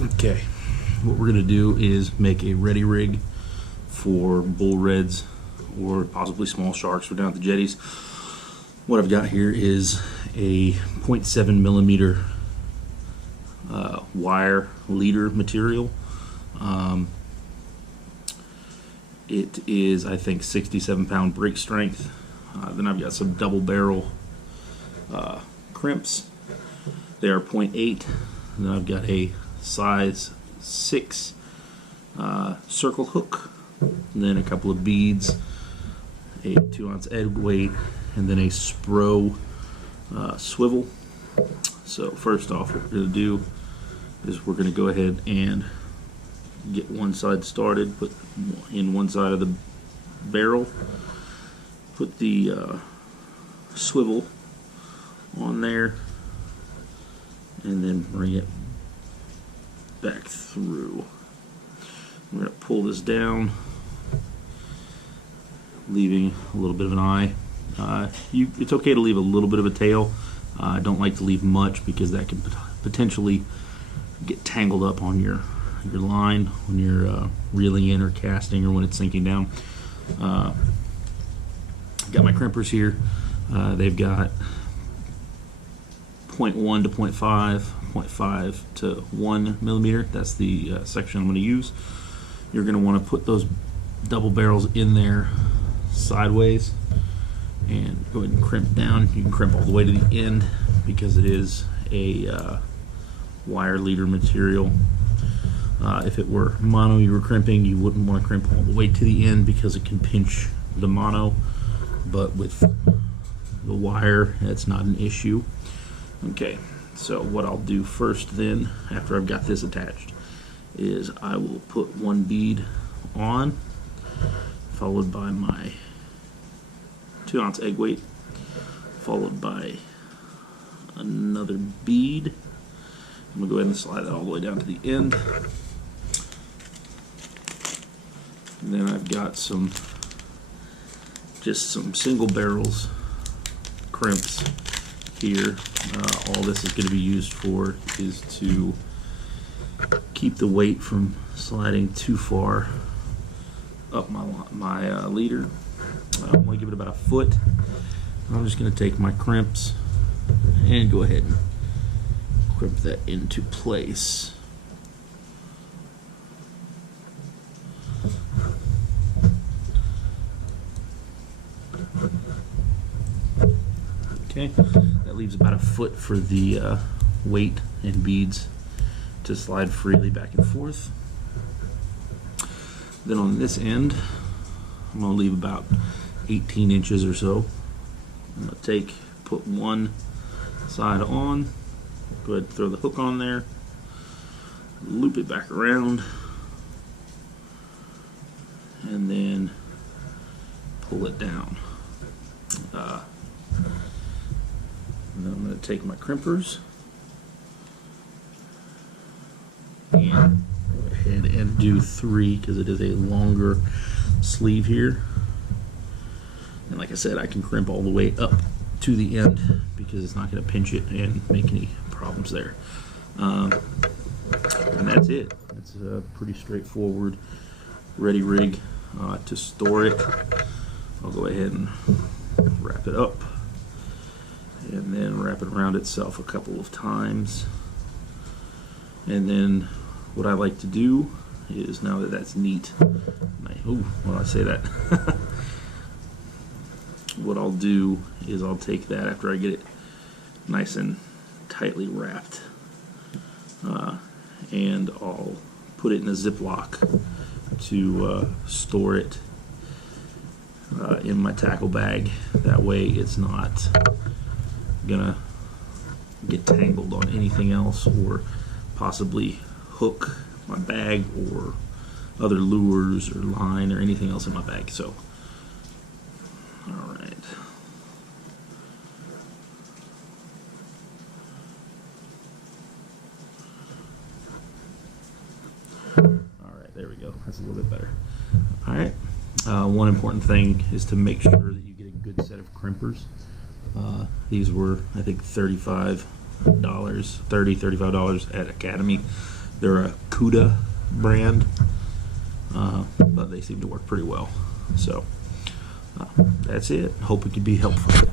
Okay, what we're gonna do is make a ready rig for bull reds or possibly small sharks for down at the jetties. What I've got here is a 0.7 millimeter wire leader material. It is, I think, 67 pound break strength. Then I've got some double barrel crimps. They are 0.8. And then I've got a size 6 circle hook, and then a couple of beads, a 2-ounce egg weight, and then a Spro swivel. So first off, what we're going to do is we're going to go ahead and get one side started, put in one side of the barrel, put the swivel on there, and then bring it back through. I'm going to pull this down, leaving a little bit of an eye. It's okay to leave a little bit of a tail. I don't like to leave much because that can potentially get tangled up on your line when you're reeling in or casting or when it's sinking down. Got my crimpers here. They've got 0.1 to 0.5, 0.5 to 1 millimeter. That's the section I'm going to use. You're going to want to put those double barrels in there sideways and go ahead and crimp down. You can crimp all the way to the end because it is a wire leader material. If it were mono you were crimping, you wouldn't want to crimp all the way to the end because it can pinch the mono, but with the wire that's not an issue. Okay, so what I'll do first then, after I've got this attached, is I will put one bead on, followed by my 2-ounce egg weight, followed by another bead. I'm going to go ahead and slide that all the way down to the end. And then I've got just some single barrels crimps here. All this is going to be used for is to keep the weight from sliding too far up my leader. I'm going to give it about a foot. I'm just going to take my crimps and go ahead and crimp that into place. Okay, that leaves about a foot for the weight and beads to slide freely back and forth. Then on this end, I'm going to leave about 18 inches or so. I'm going to put one side on, go ahead and throw the hook on there, loop it back around, and then pull it down. And then I'm going to take my crimpers and go ahead and do 3 because it is a longer sleeve here. And like I said, I can crimp all the way up to the end because it's not going to pinch it and make any problems there. And that's it. It's a pretty straightforward ready rig to store it. I'll go ahead and wrap it up and then wrap it around itself a couple of times. And then what I like to do is, now that that's neat, when I say that, what I'll do is I'll take that after I get it nice and tightly wrapped, and I'll put it in a Ziploc to store it in my tackle bag. That way it's not gonna get tangled on anything else or possibly hook my bag or other lures or line or anything else in my bag. So alright, there we go. That's a little bit better. Alright, one important thing is to make sure that you get a good set of crimpers. These were, I think, $35 at Academy. They're a Cuda brand, but they seem to work pretty well. So that's it. Hope it could be helpful.